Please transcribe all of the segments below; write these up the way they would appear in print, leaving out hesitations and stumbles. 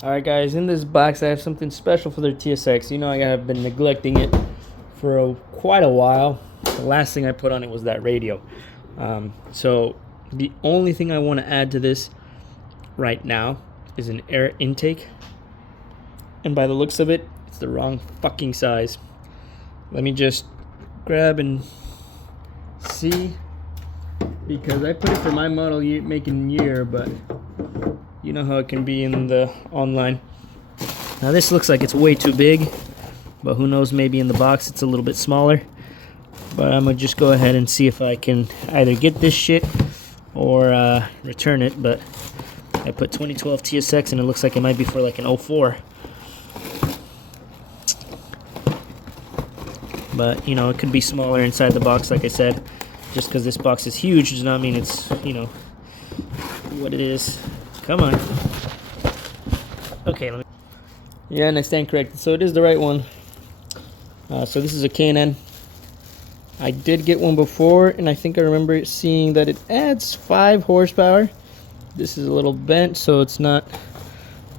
Alright guys, in this box I have something special for their TSX. You know I have been neglecting it for quite a while. The last thing I put on it was that radio. So the only thing I want to add to this right now is an air intake. And by the looks of it, it's the wrong fucking size. Let me just grab and see, because I put it for my model year, making year, but you know how it can be in the online. Now this looks like it's way too big, but who knows, maybe in the box it's a little bit smaller. But I'm gonna just go ahead and see if I can either get this shit or return it. But I put 2012 TSX and it looks like it might be for like an 04. But you know, it could be smaller inside the box, like I said. Just because this box is huge does not mean it's, you know, what it is. Come on. Okay, let me. Yeah, and I stand corrected. So it is the right one. So this is a K&N. I did get one before, and I think I remember seeing that it adds 5 horsepower. This is a little bent, so it's not,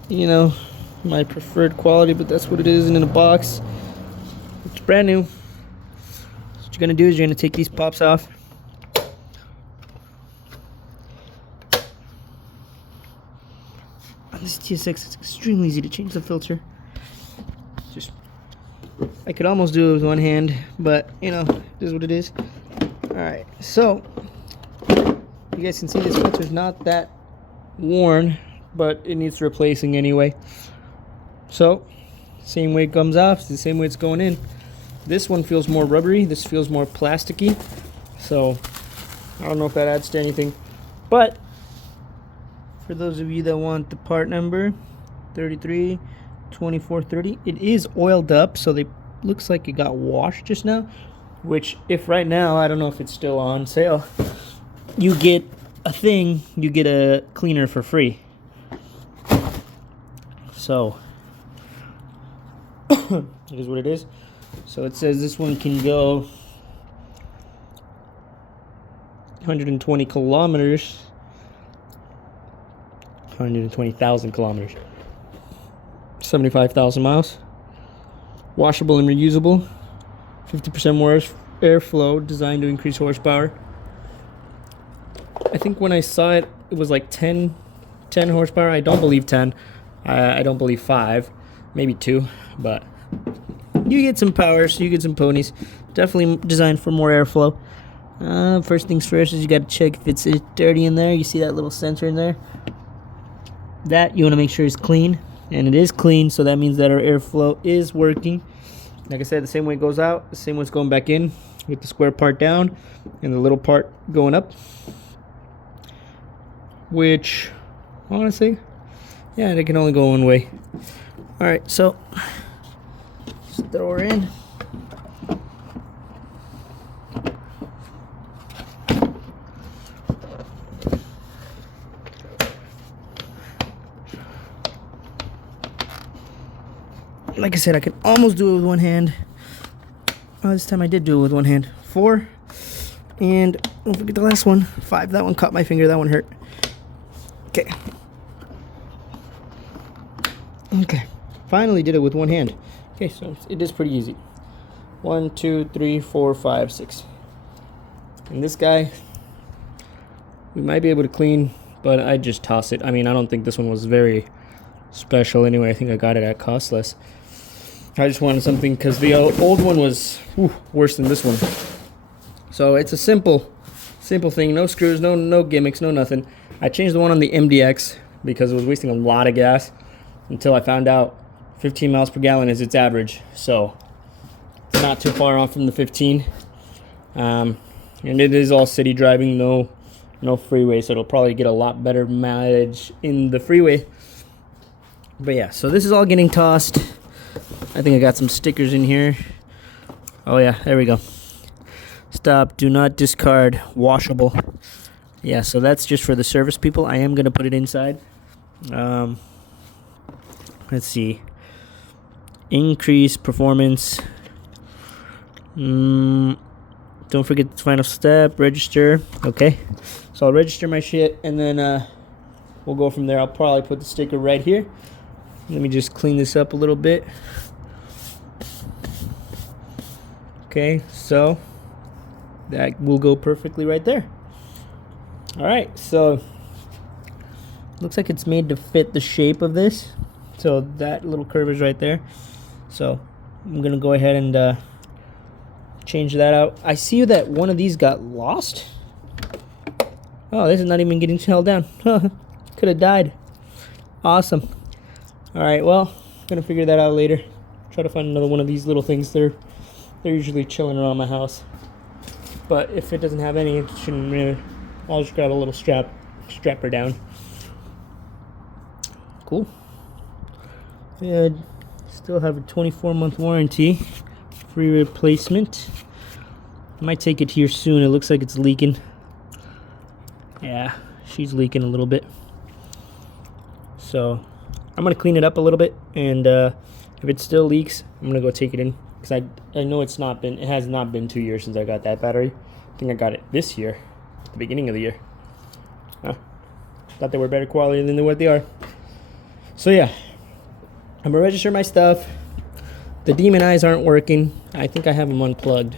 you know, my preferred quality, but that's what it is. And in a box, it's brand new. So what you're gonna do is you're gonna take these pops off. On this TSX, it's extremely easy to change the filter. Just, I could almost do it with one hand, but you know, it is what it is. Alright, so you guys can see this filter's not that worn, but it needs replacing anyway. So, same way it comes off, it's the same way it's going in. This one feels more rubbery, this feels more plasticky. So, I don't know if that adds to anything, but for those of you that want the part number 332430, it is oiled up, so they looks like it got washed just now. Which, if right now, I don't know if it's still on sale, you get a thing, you get a cleaner for free. So it is what it is. So it says this one can go 120 kilometers. 120,000 kilometers. 75,000 miles. Washable and reusable. 50% more airflow, designed to increase horsepower. I think when I saw it, it was like 10 horsepower. I don't believe 10. I don't believe 5. Maybe 2. But you get some power, so you get some ponies. Definitely designed for more airflow. First things first is you got to check if it's dirty in there. You see that little sensor in there? That you want to make sure is clean, and it is clean, so that means that our airflow is working. Like I said, the same way it goes out, the same way it's going back in, with the square part down and the little part going up. Which, honestly, yeah, they can only go one way. Alright, so just throw her in. Like I said, I can almost do it with one hand. Oh, this time I did do it with one hand. 4. And don't forget the last one. 5. That one caught my finger. That one hurt. Okay. Okay. Finally did it with one hand. Okay, so it is pretty easy. 1, 2, 3, 4, 5, 6. And this guy, we might be able to clean, but I just toss it. I mean, I don't think this one was very special anyway. I think I got it at Costless. I just wanted something because the old one was worse than this one. So it's a simple thing. No screws, no gimmicks, no nothing. I changed the one on the MDX because it was wasting a lot of gas until I found out 15 miles per gallon is its average. So it's not too far off from the 15. And it is all city driving, no freeway, so it'll probably get a lot better mileage in the freeway. But yeah, so this is all getting tossed. I think I got some stickers in here. Oh yeah, there we go. Stop, do not discard, washable. Yeah, so that's just for the service people. I am going to put it inside. Let's see. Increase performance. Don't forget the final step, register. Okay, so I'll register my shit, and then we'll go from there. I'll probably put the sticker right here. Let me just clean this up a little bit. Okay, so that will go perfectly right there. All right, so looks like it's made to fit the shape of this. So that little curve is right there. So I'm gonna go ahead and change that out. I see that one of these got lost. Oh, this is not even getting held down. Could have died. Awesome. All right, well, I'm gonna figure that out later. Try to find another one of these little things. They're usually chilling around my house. But if it doesn't have any, it shouldn't really. I'll just grab a little strap her down. Cool. Yeah, still have a 24-month warranty. Free replacement. Might take it here soon. It looks like it's leaking. Yeah, she's leaking a little bit. So I'm gonna clean it up a little bit, and if it still leaks, I'm gonna go take it in, because I know it has not been 2 years since I got that battery. I think I got it this year, at the beginning of the year. Thought they were better quality than what they are. So yeah, I'm gonna register my stuff. The demon eyes aren't working. I think I have them unplugged.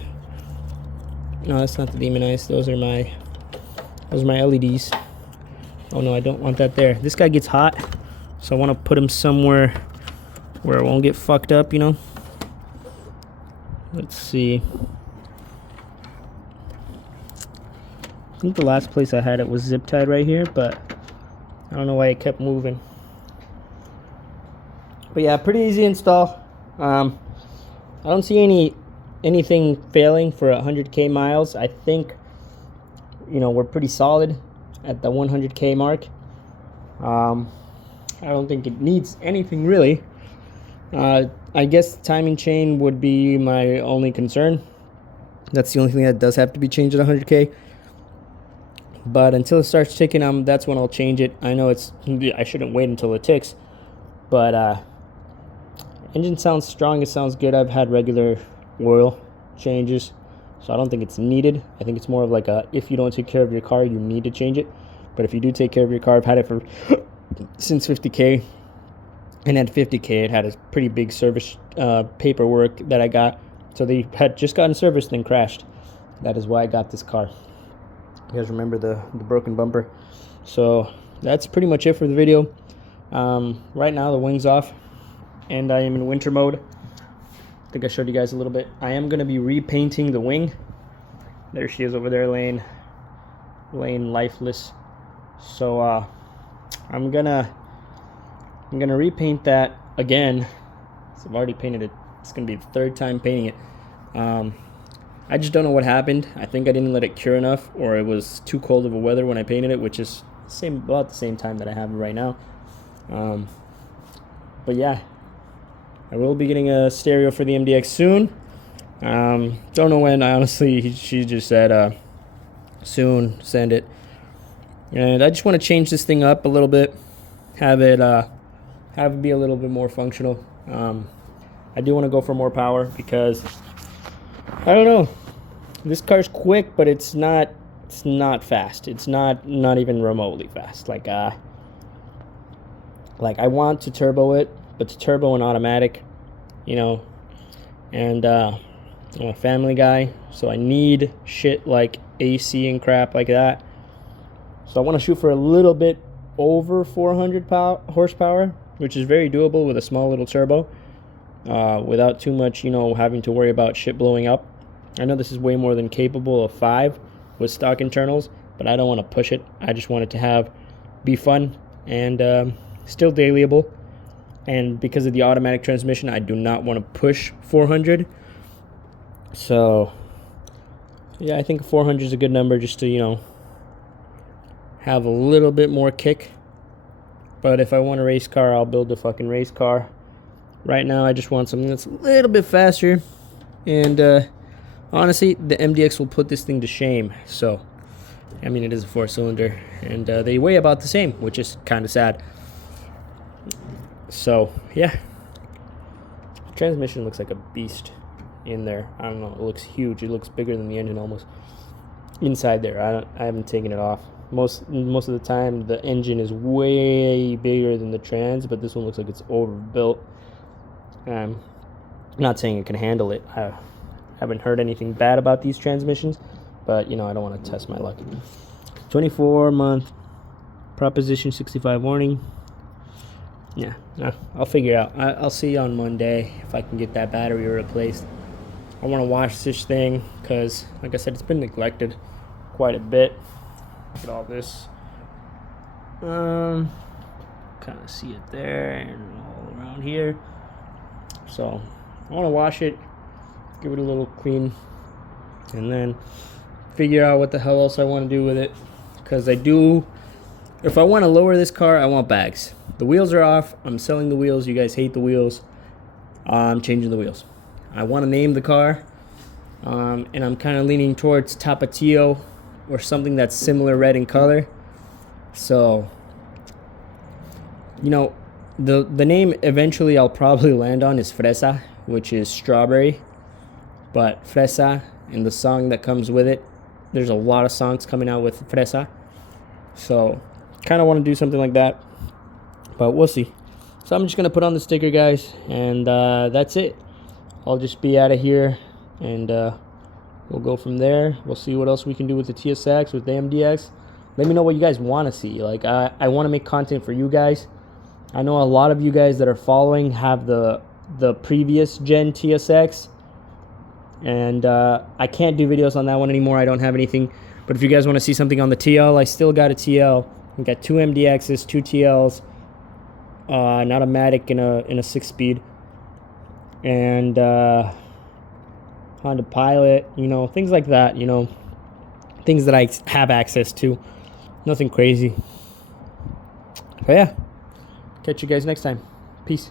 No, that's not the demon eyes. Those are my LEDs. Oh no, I don't want that there. This guy gets hot, so I want to put him somewhere where it won't get fucked up, you know? Let's see. I think the last place I had it was zip tied right here, but I don't know why it kept moving. But yeah, pretty easy install. I don't see anything failing for 100K miles. I think, you know, we're pretty solid at the 100K mark. I don't think it needs anything really. I guess timing chain would be my only concern. That's the only thing that does have to be changed at 100K. But until it starts ticking, that's when I'll change it. I know I shouldn't wait until it ticks, but engine sounds strong. It sounds good. I've had regular oil changes, so I don't think it's needed. I think it's more of like if you don't take care of your car, you need to change it. But if you do take care of your car, I've had it for since 50K, and at 50K it had a pretty big service paperwork that I got. So they had just gotten serviced, then crashed. That is why I got this car. You guys remember the broken bumper? So that's pretty much it for the video. Right now the wing's off, and I am in winter mode. I think I showed you guys a little bit. I am going to be repainting the wing. There she is over there, laying lifeless. So I'm gonna repaint that again. So I've already painted it. It's gonna be the third time painting it. I just don't know what happened. I think I didn't let it cure enough, or it was too cold of a weather when I painted it, which is about the same time that I have it right now. But yeah, I will be getting a stereo for the MDX soon. Don't know when. Honestly, she just said soon, send it. And I just want to change this thing up a little bit, have it be a little bit more functional. I do want to go for more power because I don't know. This car's quick, but it's not fast. It's not even remotely fast. Like I want to turbo it, but to turbo an automatic, you know, and I'm a family guy, so I need shit like AC and crap like that. So I want to shoot for a little bit over 400 horsepower, which is very doable with a small little turbo, without too much, you know, having to worry about shit blowing up. I know this is way more than capable of 5 with stock internals, but I don't want to push it. I just want it to be fun and still dailyable. And because of the automatic transmission, I do not want to push 400. So yeah, I think 400 is a good number just to, you know, have a little bit more kick. But if I want a race car, I'll build a fucking race car. Right now I just want something that's a little bit faster, and honestly the MDX will put this thing to shame. So I mean, it is a 4-cylinder, and they weigh about the same, which is kind of sad. So yeah, transmission looks like a beast in there. I don't know, it looks huge. It looks bigger than the engine almost inside there. I haven't taken it off. Most of the time the engine is way bigger than the trans, but this one looks like it's overbuilt. I'm not saying it can handle it. I haven't heard anything bad about these transmissions, but you know, I don't want to test my luck. 24-month Proposition 65 warning. Yeah, I'll figure out. I'll see on Monday if I can get that battery replaced. I want to wash this thing because, like I said, it's been neglected quite a bit. Look at all this. Kind of see it there and all around here. So I want to wash it, give it a little clean, and then figure out what the hell else I want to do with it. Because if I want to lower this car, I want bags. The wheels are off. I'm selling the wheels. You guys hate the wheels. I'm changing the wheels. I want to name the car, and I'm kind of leaning towards Tapatio or something that's similar red in color. So, you know, the name eventually I'll probably land on is Fresa, which is strawberry. But Fresa and the song that comes with it, there's a lot of songs coming out with Fresa. So, kind of want to do something like that. But we'll see. So I'm just going to put on the sticker, guys, and that's it. I'll just be out of here, and we'll go from there. We'll see what else we can do with the TSX, with the MDX. Let me know what you guys want to see. Like, I want to make content for you guys. I know a lot of you guys that are following have the previous gen TSX, and I can't do videos on that one anymore. I don't have anything. But if you guys want to see something on the TL, I still got a TL. I got 2 MDXs, 2 TLs, an automatic in a 6-speed. And Honda Pilot, you know, things like that, you know, things that I have access to. Nothing crazy. But yeah, catch you guys next time. Peace.